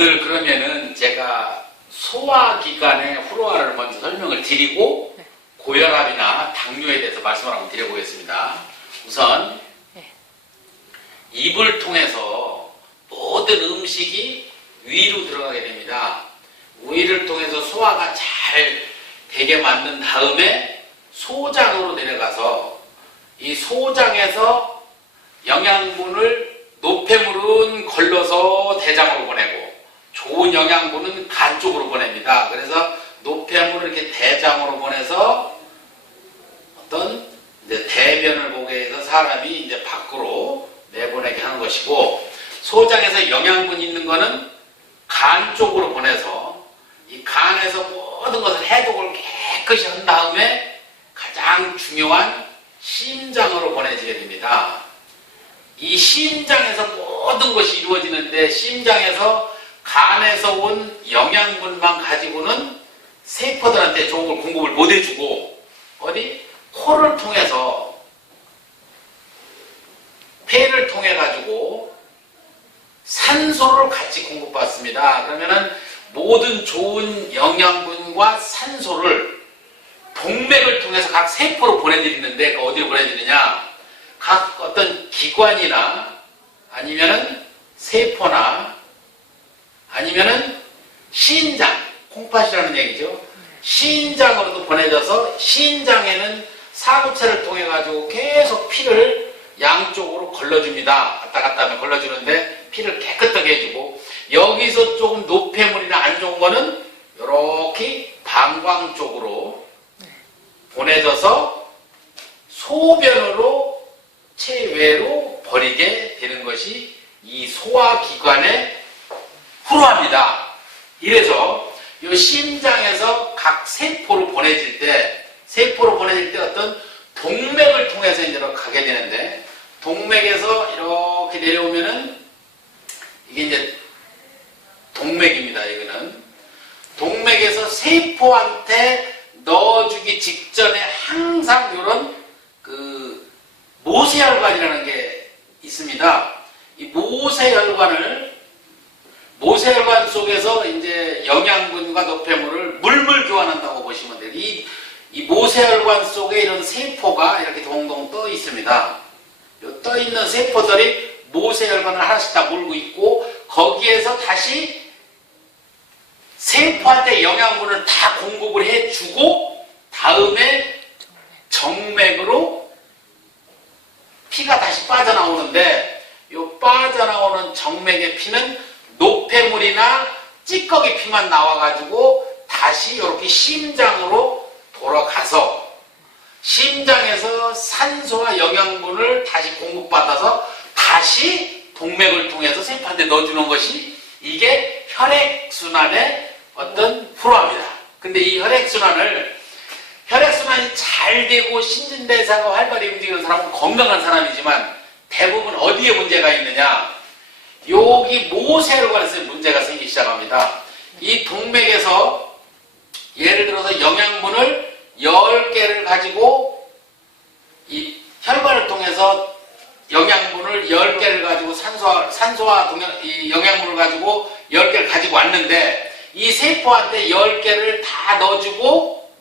오늘 그러면은 제가 소화기관의 후로화를 먼저 설명을 드리고 고혈압이나 당뇨에 대해서 말씀을 한번 드려보겠습니다. 우선 입을 통해서 모든 음식이 위로 들어가게 됩니다. 위를 통해서 소화가 잘 되게 만든 다음에 소장으로 내려가서 이 소장에서 영양분을 노폐물은 걸러서 대장으로 보내고 좋은 영양분은 간 쪽으로 보냅니다. 그래서 노폐물을 이렇게 대장으로 보내서 어떤 이제 대변을 보게 해서 사람이 이제 밖으로 내보내게 하는 것이고, 소장에서 영양분 있는 거는 간 쪽으로 보내서 이 간에서 모든 것을 해독을 깨끗이 한 다음에 가장 중요한 심장으로 보내지게 됩니다. 이 심장에서 모든 것이 이루어지는데, 심장에서 간에서 온 영양분만 가지고는 세포들한테 좋은 걸 공급을 못 해주고, 어디? 코를 통해서, 폐를 통해 가지고 산소를 같이 공급받습니다. 그러면은 모든 좋은 영양분과 산소를 동맥을 통해서 각 세포로 보내드리는데, 그 어디로 보내드리냐? 각 어떤 기관이나 아니면은 세포나 아니면은 신장, 콩팥이라는 얘기죠. 신장으로도 보내져서 신장에는 사구체를 통해 가지고 계속 피를 양쪽으로 걸러줍니다. 왔다 갔다 하면 걸러주는데 피를 깨끗하게 해주고, 여기서 조금 노폐물이나 안 좋은 거는 이렇게 방광 쪽으로 보내져서 소변으로 체외로 버리게 되는 것이 이 소화기관의 후로합니다. 이래서 이 심장에서 각 세포로 보내질 때 어떤 동맥을 통해서 이제 가게 되는데, 동맥에서 이렇게 내려오면은 이게 이제 동맥입니다. 이거는 동맥에서 세포한테 넣어주기 직전에 항상 이런 그 모세혈관이라는 게 있습니다. 이 모세혈관 속에서 이제 영양분과 노폐물을 물물 교환한다고 보시면 돼요. 이 모세혈관 속에 이런 세포가 이렇게 동동 떠 있습니다. 떠 있는 세포들이 모세혈관을 하나씩 다 물고 있고, 거기에서 다시 세포한테 영양분을 다 공급을 해주고, 다음에 정맥으로 피가 다시 빠져나오는데, 이 빠져나오는 정맥의 피는 노폐물이나 찌꺼기 피만 나와가지고 다시 이렇게 심장으로 돌아가서 심장에서 산소와 영양분을 다시 공급받아서 다시 동맥을 통해서 세포한테 넣어주는 것이, 이게 혈액순환의 어떤 프로합니다. 근데 이 혈액순환이 잘 되고 신진대사가 활발히 움직이는 사람은 건강한 사람이지만, 대부분 어디에 문제가 있느냐? 여기 모세혈관에서 문제가 생기기 시작합니다. 이 동맥에서 예를 들어서 영양분을 10개를 가지고 이 혈관을 통해서 영양분을 10개를 가지고 산소와 이 영양분을 가지고 10개를 가지고 왔는데, 이 세포한테 10개를 다 넣어주고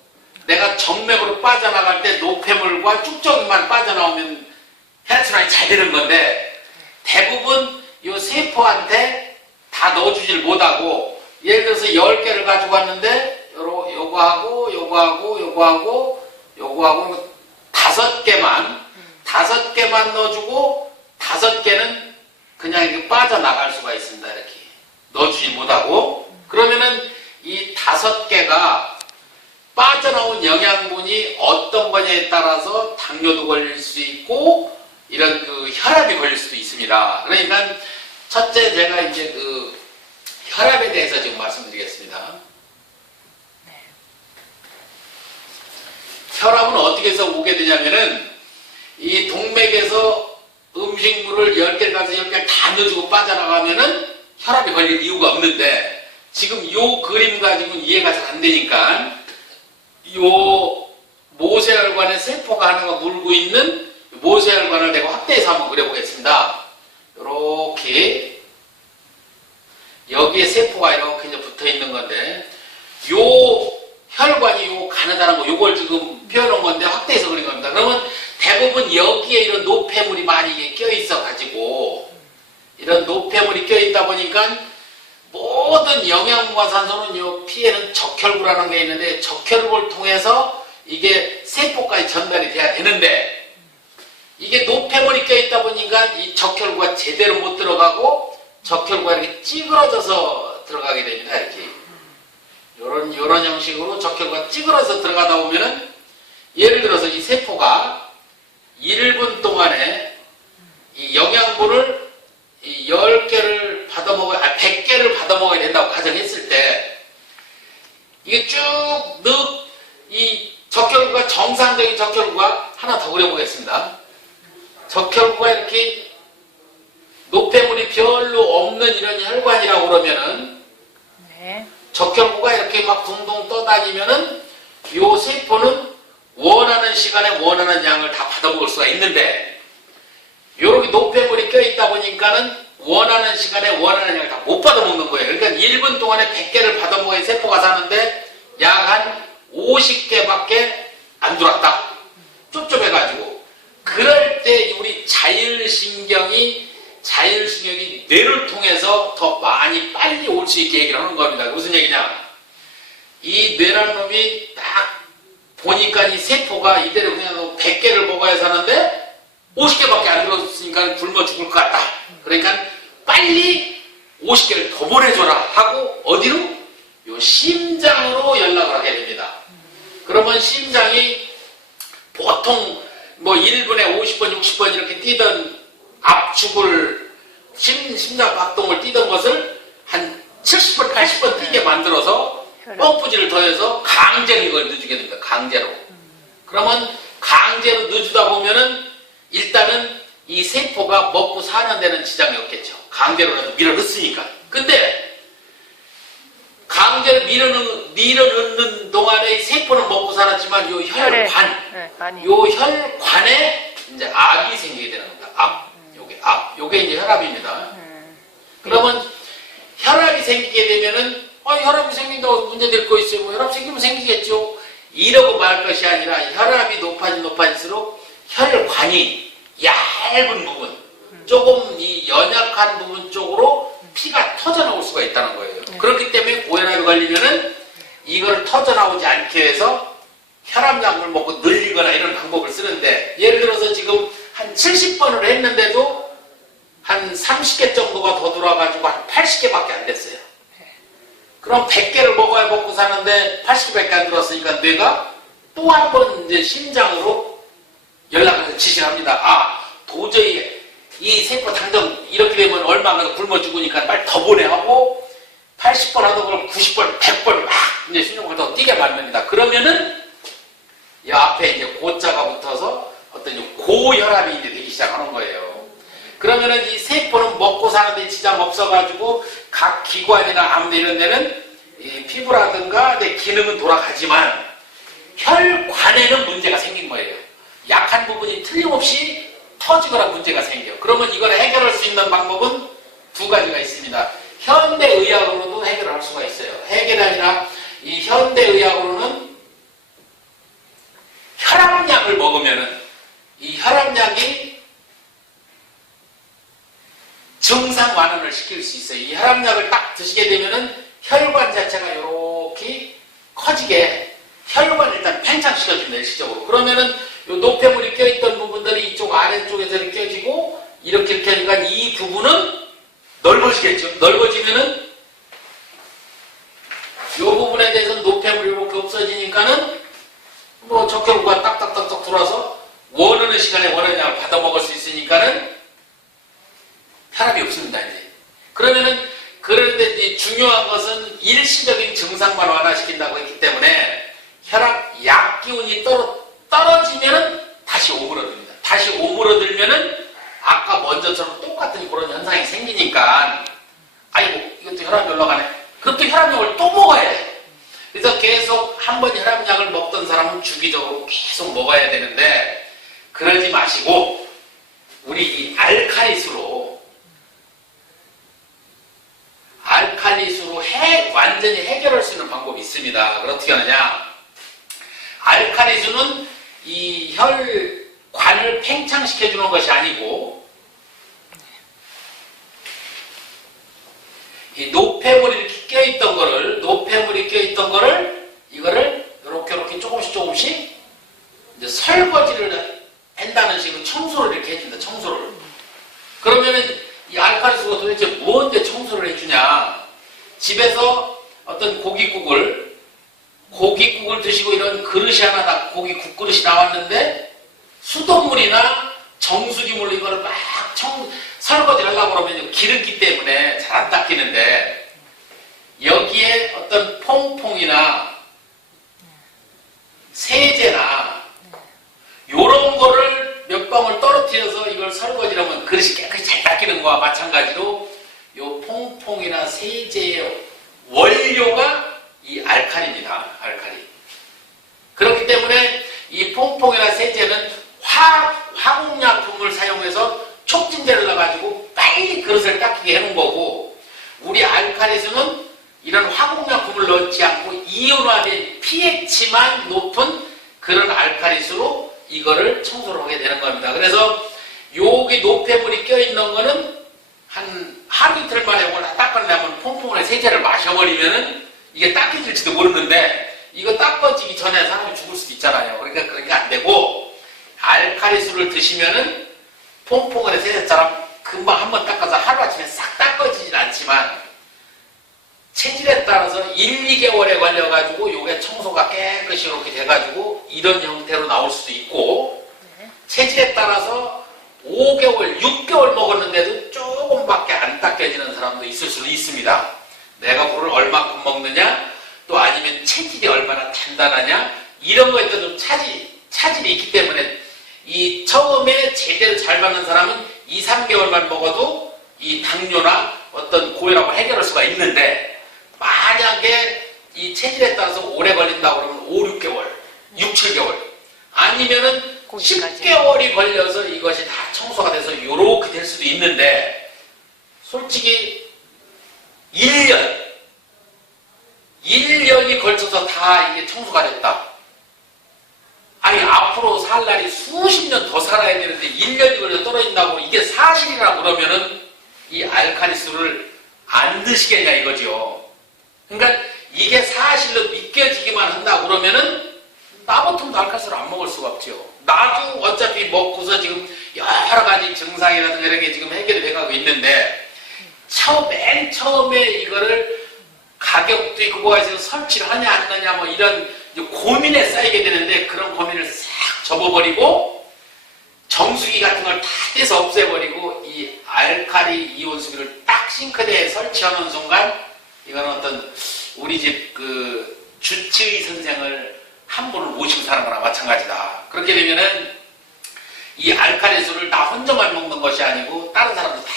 내가 정맥으로 빠져나갈 때 노폐물과 쭉정이만 빠져나오면 혈액순환이 잘 되는 건데, 대부분 이 세포한테 다 넣어주질 못하고, 예를 들어서 10개를 가지고 왔는데 요거하고 5개만 넣어주고 5개는 그냥 이렇게 빠져나갈 수가 있습니다. 이렇게 넣어주지 못하고, 그러면은 이 5개가 빠져나온 영양분이 어떤 거냐에 따라서 당뇨도 걸릴 수 있고 이런 그 혈압이 걸릴 수도 있습니다. 그러니까 첫째, 제가 이제 그 혈압에 대해서 지금 말씀드리겠습니다. 혈압은 어떻게 해서 오게 되냐면은, 이 동맥에서 음식물을 10개를 가서 10개를 다 넣어주고 빠져나가면은 혈압이 걸릴 이유가 없는데, 지금 이 그림 가지고는 이해가 잘 안 되니까 이 모세혈관에 세포가 하나가 물고 있는 모세혈관을 내가 확대해서 한번 그려보겠습니다. 이렇게 여기에 세포가 이렇게 이제 붙어 있는 건데, 요 혈관이 요 가느다란 거, 요걸 지금 표현한 건데, 확대해서 그린 겁니다. 그러면 대부분 여기에 이런 노폐물이 많이 껴 있어 가지고, 이런 노폐물이 껴 있다 보니까, 모든 영양분과 산소는 요 피에는 적혈구라는 게 있는데, 적혈구를 통해서 이게 세포까지 전달이 돼야 되는데, 이게 노폐물이 껴있다 보니까 이 적혈구가 제대로 못 들어가고 적혈구가 이렇게 찌그러져서 들어가게 됩니다. 이렇게 요런 형식으로 적혈구가 찌그러져서 들어가다 보면은, 예를 들어서 이 세포가 1분 동안에 이 영양분을 이 10개를 받아먹어야, 100개를 받아먹어야 된다고 가정했을 때, 이게 쭉 이 적혈구가, 정상적인 적혈구가, 하나 더 그려보겠습니다. 적혈구가 이렇게 노폐물이 별로 없는 이런 혈관이라고 그러면은, 네. 적혈구가 이렇게 막 둥둥 떠다니면은 요 세포는 원하는 시간에 원하는 양을 다 받아먹을 수가 있는데, 요렇게 노폐물이 껴있다 보니까는 원하는 시간에 원하는 양을 다 못 받아먹는 거예요. 그러니까 1분 동안에 100개를 받아먹어야 세포가 사는데 약 한 50개밖에 안 들어왔다. 좁좁해가지고. 그럴 때 우리 자율신경이 뇌를 통해서 더 많이 빨리 올 수 있게 얘기를 하는 겁니다. 무슨 얘기냐? 이 뇌라는 놈이 딱 보니까 이 세포가 이대로 그냥 100개를 먹어야 사는데 50개밖에 안 들었으니까 굶어 죽을 것 같다. 그러니까 빨리 50개를 더 보내줘라 하고, 어디로? 요 심장으로 연락을 하게 됩니다. 그러면 심장이 보통 뭐 1분에 50번, 60번 이렇게 뛰던 압축을, 심장 박동을 뛰던 것을 한 70번, 80번 뛰게 만들어서 펌프질을 더해서 강제로 이걸 넣어주게 됩니다. 강제로. 그러면 강제로 넣어주다 보면은 일단은 이 세포가 먹고 사는 데는 지장이 없겠죠. 강제로라도 밀어넣으니까. 근데 강제로 밀어넣는 동안에 이 세포는 먹고 살았지만 요 혈관, 요 혈관에 이제 압이 생기게 되는 겁니다. 요게 이제 혈압입니다. 그러면 혈압이 생기게 되면은, 혈압이 생긴다고 문제될 거 있어요. 뭐 혈압 생기면 생기겠죠. 이러고 말 것이 아니라, 혈압이 높아질수록 혈관이 얇은 부분, 조금 이 연약한 부분 쪽으로 피가 터져나올 수가 있다는 거예요. 그렇기 때문에 고혈압이 걸리면은 이걸 터져나오지 않게 해서 혈압약을 먹고 늘리거나 이런 방법을 쓰는데, 예를 들어서 지금 한 70번을 했는데도 한 30개 정도가 더 들어와가지고 한 80개밖에 안 됐어요. 그럼 100개를 먹어야 먹고 사는데 80개밖에 안 들었으니까 뇌가 또 한 번 이제 심장으로 연락을 지시합니다. 도저히 이 세포 당장 이렇게 되면 얼마나 굶어 죽으니까 빨리 더 보내 하고, 80번 하던 걸 90번, 100번 막 이제 심장을 더 뛰게 만듭니다. 그러면은 이 앞에 이제 고자가 붙어서 어떤 고혈압이 이제 되기 시작하는 거예요. 그러면은 이 세포는 먹고 사는데 지장 없어가지고 각 기관이나 아무 데 이런 데는 이 피부라든가 내 기능은 돌아가지만 혈관에는 문제가 생긴 거예요. 약한 부분이 틀림없이 터지거나 문제가 생겨. 그러면 이걸 해결할 수 있는 방법은 두 가지가 있습니다. 현대의학으로도 해결을 할 수가 있어요. 해결이 아니라 이 현대의학으로는 혈압약을 먹으면은 이 혈압약이 증상 완화를 시킬 수 있어요. 이 혈압약을 딱 드시게 되면은 혈관 자체가 이렇게 커지게 혈관을 일단 팽창시켜줍니다. 일시적으로. 그러면은 요 노폐물이 껴있던 부분들이 이쪽 아래쪽에서 이렇게 껴지고 이렇게 하니까 이 부분은 넓어지겠죠. 넓어지면은 이 부분에 대해서는 노폐물이 이렇게 없어지니까는 뭐 적혈구가 딱딱딱딱 돌아서 원하는 시간에 원하는 양을 받아먹을 수 있으니까는 혈압이 없습니다. 이제. 그러면은 그런데 이제 중요한 것은 일시적인 증상만 완화시킨다고 했기 때문에 혈압 약 기운이 떨어지면은 다시 오므러듭니다. 다시 오므러들면은 아까 먼저처럼 똑같은 그런 현상이 생기니까, 아이고 이것도 혈압이 올라가네. 그것도 혈압약을 또 먹어야 돼. 그래서 계속 한 번 혈압약을 먹던 사람은 주기적으로 계속 먹어야 되는데, 그러지 마시고 우리 이 알칼리수로 알칼리수로 완전히 해결할 수 있는 방법이 있습니다. 그걸 어떻게 하느냐? 알칼리수는 이 혈관을 팽창시켜주는 것이 아니고 이 노폐물이 이렇게 껴있던 거를 이거를 이렇게 조금씩 이제 설거지를 한다는 식으로 청소를 이렇게 해준다. 청소를. 그러면은 이 알칼리수가 도대체 뭔데 청소를 해주냐? 집에서 어떤 고깃국을 드시고 이런 그릇이 하나 고기 국그릇이 나왔는데 수돗물이나 정수기물로 이거를 막 설거지를 하려고 그러면 기름기 때문에 잘 안 닦이는데 여기에 어떤 퐁퐁이나 세제나 요런 거를 몇 방울 떨어뜨려서 이걸 설거지를 하면 그릇이 깨끗이 잘 닦이는 거와 마찬가지로 요 퐁퐁이나 세제의 원료가 이 알칼리입니다. 알칼리. 그렇기 때문에 이 퐁퐁이나 세제는 화공약품을 사용해서 촉진제를 넣어가지고 빨리 그릇을 닦이게 해놓은 거고, 우리 알칼리수는 이런 화공약품을 넣지 않고 이온화된 pH만 높은 그런 알칼리수로 이거를 청소를 하게 되는 겁니다. 그래서 여기 노폐물이 껴있는 거는 한 하루 이틀 만에 이걸 다 닦아내면 퐁퐁이나 세제를 마셔버리면은 이게 닦여질지도 모르는데, 이거 닦아지기 전에 사람이 죽을 수도 있잖아요. 그러니까 그런 게 안 되고, 알칼리수를 드시면은 퐁퐁이나 세제처럼 금방 한번 닦아서 하루아침에 싹 닦아지진 않지만 체질에 따라서 1, 2개월에 걸려가지고 요게 청소가 깨끗이 이렇게 돼가지고 이런 형태로 나올 수도 있고, 체질에 따라서 5개월, 6개월 먹었는데도 조금밖에 안 닦여지는 사람도 있을 수도 있습니다. 내가 물을 얼마큼 먹느냐, 또 아니면 체질이 얼마나 단단하냐, 이런 거에 따라서 차질이 있기 때문에 이 처음에 제대로 잘 받는 사람은 2, 3개월만 먹어도 이 당뇨나 어떤 고혈압을 해결할 수가 있는데, 만약에 이 체질에 따라서 오래 걸린다고 그러면 5, 6개월, 6, 7개월 아니면은 10개월이 걸려서 이것이 다 청소가 돼서 요렇게 될 수도 있는데, 솔직히 1년이 걸쳐서 다 이게 청소가 됐다. 아니, 앞으로 살 날이 수십 년 더 살아야 되는데 1년이 걸려 떨어진다고 이게 사실이라고 그러면은 이 알칼리수를 안 드시겠냐 이거죠. 그러니까 이게 사실로 믿겨지기만 한다 그러면은 나 같으면 알칼리수를 안 먹을 수가 없죠. 나도 어차피 먹고서 지금 여러 가지 증상이라든가 이런 게 지금 해결이 돼가고 있는데, 맨 처음에 이거를 가격도 있고 뭐가 있어서 설치를 하냐 안 하냐 뭐 이런 고민에 쌓이게 되는데, 그런 고민을 싹 접어버리고 정수기 같은 걸 다 떼서 없애버리고 이 알칼리 이온 수기를 딱 싱크대에 설치하는 순간, 이거는 어떤 우리 집 그 주치의 선생을 한 분을 모시고 사는 거나 마찬가지다. 그렇게 되면은 이 알칼리수를 나 혼자만 먹는 것이 아니고 다른 사람도 다,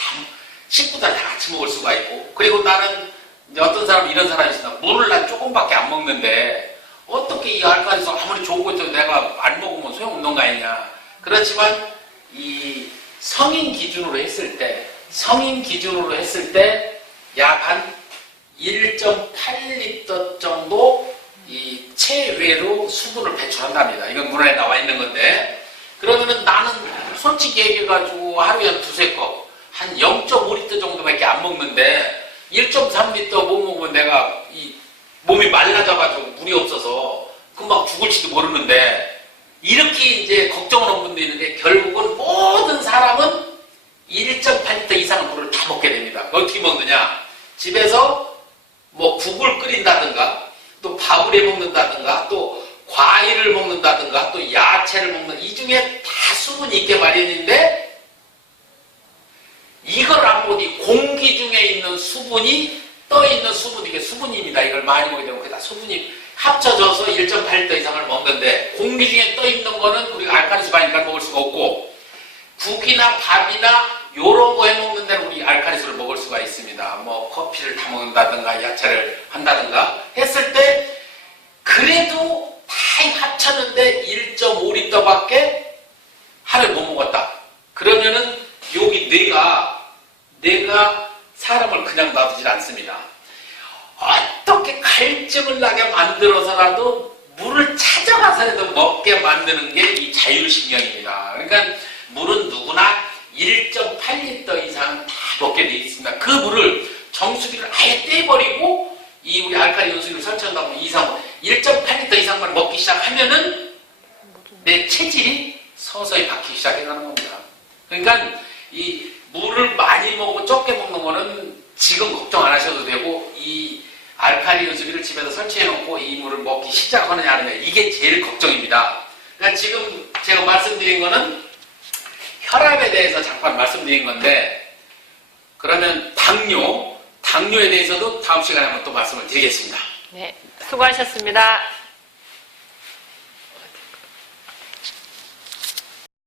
식구들 다 같이 먹을 수가 있고, 그리고 나는 이제 어떤 사람 이런 사람이 있습니다. 물을 난 조금밖에 안 먹는데 어떻게 이 알칼리수 아무리 좋은 것도 내가 안 먹으면 소용없는 거 아니냐. 그렇지만 이 성인 기준으로 했을 때 약 한 1.8리터 정도 이 체외로 수분을 배출한답니다. 이건 문헌에 나와 있는 건데, 그러면은 나는 솔직히 얘기해가지고 하루에 한 두세 컵, 한 0.5리터 정도밖에 안 먹는데 1.3리터 못 먹으면 내가 이 몸이 말라져가지고 물이 없어서 금방 죽을지도 모르는데, 이렇게 이제 걱정하는 분도 있는데, 결국은 모든 사람은 1.8리터 이상의 물을 다 먹게 됩니다. 어떻게 먹느냐? 집에서 뭐 국을 끓인다든가, 또 밥을 해 먹는다든가, 또 과일을 먹는다든가, 또 야채를 먹는, 이 중에 다 수분이 있게 마련인데, 이걸 안 보고 이 공기 중에 있는 수분이 떠있는 수분, 이게 수분입니다. 이걸 많이 먹게 되면 그게 다 수분이 합쳐져서 1.8리터 이상을 먹는데, 공기 중에 떠있는 거는 우리가 알칼리수 많으니까 먹을 수가 없고, 국이나 밥이나 요런 거 해 먹는 데는 우리 알칼리수를 먹을 수가 있습니다. 뭐 커피를 타 먹는다든가 야채를 한다든가 했을 때, 그래도 다 합쳤는데 1.5리터밖에 하루에 못 먹었다. 그러면은 여기 뇌가 사람을 그냥 놔두질 않습니다. 어떻게 갈증을 나게 만들어서라도 물을 찾아가서라도 먹게 만드는 게 이 자율신경입니다. 그러니까 물은 누구나 1.8리터 이상은 다 먹게 돼 있습니다. 그 물을 정수기를 아예 떼버리고 이 우리 알칼리 연수기를 설치한다고 1.8리터 이상만 먹기 시작하면은 내 체질이 서서히 바뀌기 시작해가는 겁니다. 그러니까 이 물을 많이 먹고 적게 먹는 거는 지금 걱정 안 하셔도 되고 이 알칼리 연수기를 집에서 설치해 놓고 이 물을 먹기 시작하느냐 안 하느냐 이게 제일 걱정입니다. 그러니까 지금 제가 말씀드린 거는 혈압에 대해서 잠깐 말씀드린 건데 그러면 당뇨에 대해서도 다음 시간에 한번 또 말씀을 드리겠습니다. 네, 수고하셨습니다.